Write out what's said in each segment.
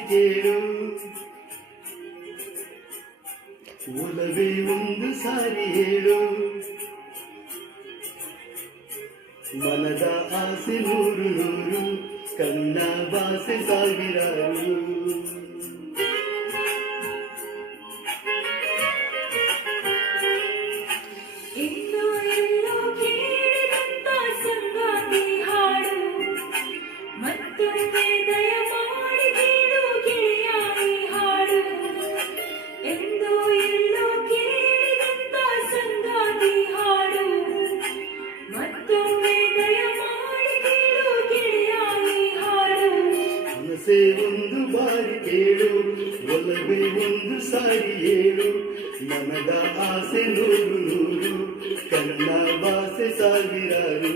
ಬಾರಿ ಕೇಳು ಒಲವೇ ಒಂದು ಸಾರಿ ಹೇಳು ಮನದ ಆಸೆ ನೂರು ನೂರು ಕಣ್ಣ ಭಾಷೆ ಸಾವಿರಾರು ಒಂದು ಬಾರಿ ಕೇಳು ಒಲವೇ ಒಂದು ಸಾರಿ ಹೇಳು ಮನದ ಆಸೆ ನೂರು ನೂರು ಕಣ್ಣ ಭಾಷೆ ಸಾವಿರಾರು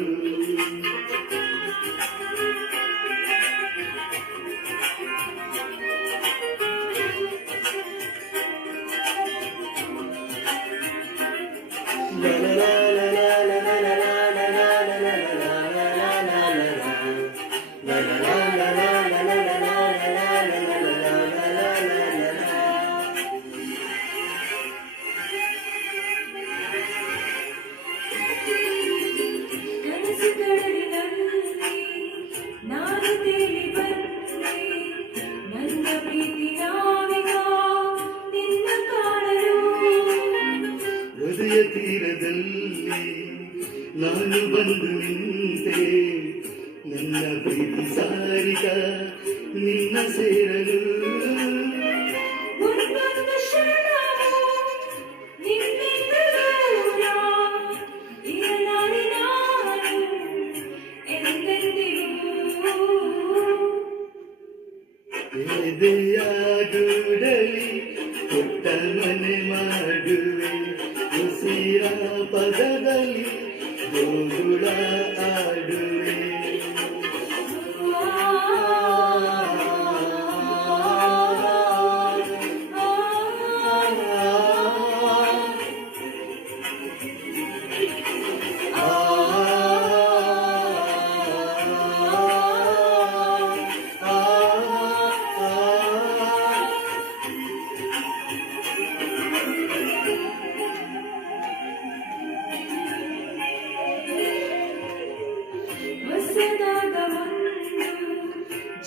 ಹೃದಯ ತೀರದಲ್ಲಿ ನಾನು ಬಂದು ನಿಂತೆ ನನ್ನ ಪ್ರೀತಿ ಸಾರಿಗ ನಿನ್ನ ಸೇರಲು ಎದೆಯಾಗುಡಲಿ ಪುಟ್ಟ ಮನೆ ಮಾಡುವೆ ಉಸಿರ ಪದದಲ್ಲಿ ಗೋಗುಳ ಆಡುವೆ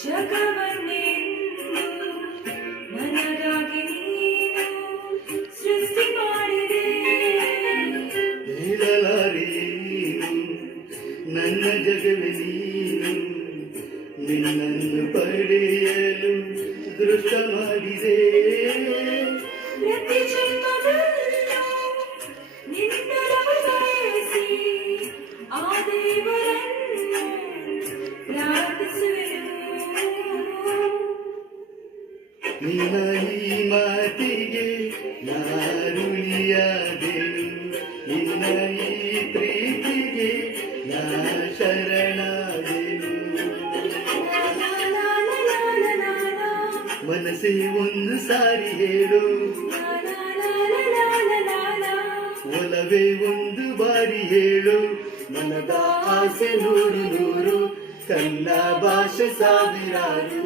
ಜಗವನ್ನೇ ನನಗಾಗಿ ನೀನು ಸೃಷ್ಟಿ ಮಾಡಿದೆ ಹೇಳಲಾರೇನು ನನ್ನ ಜಗವೇ ನೀನು ನಿನ್ನನ್ನು ಪಡೆಯಲು ದೃಷ್ಟ ಮಾಡಿದೆ ಪ್ರತಿ ಜನ್ಮದಲ್ಲೂ ನಿನ್ನನ್ನು ಬಯಸಿ ಆ ದೇವರನ್ನು ಪ್ರಾರ್ಥಿಸುವೆನು ನಿನ್ನ ಈ ಮಾತಿಗೆ ನಾರುಳಿಯಾದೆನು ನಿನ್ನ ಈ ಪ್ರೀತಿಗೆ ನಾ ಶರಣಾದೆನು ಮನಸ್ಸೇ ಒಂದು ಸಾರಿ ಹೇಳು ಒಲವೇ ಒಂದು ಬಾರಿ ಹೇಳು ಮನದ ಆಸೆ ನೂರು ನೂರು ಕಣ್ಣ ಭಾಷೆ ಸಾವಿರಾರು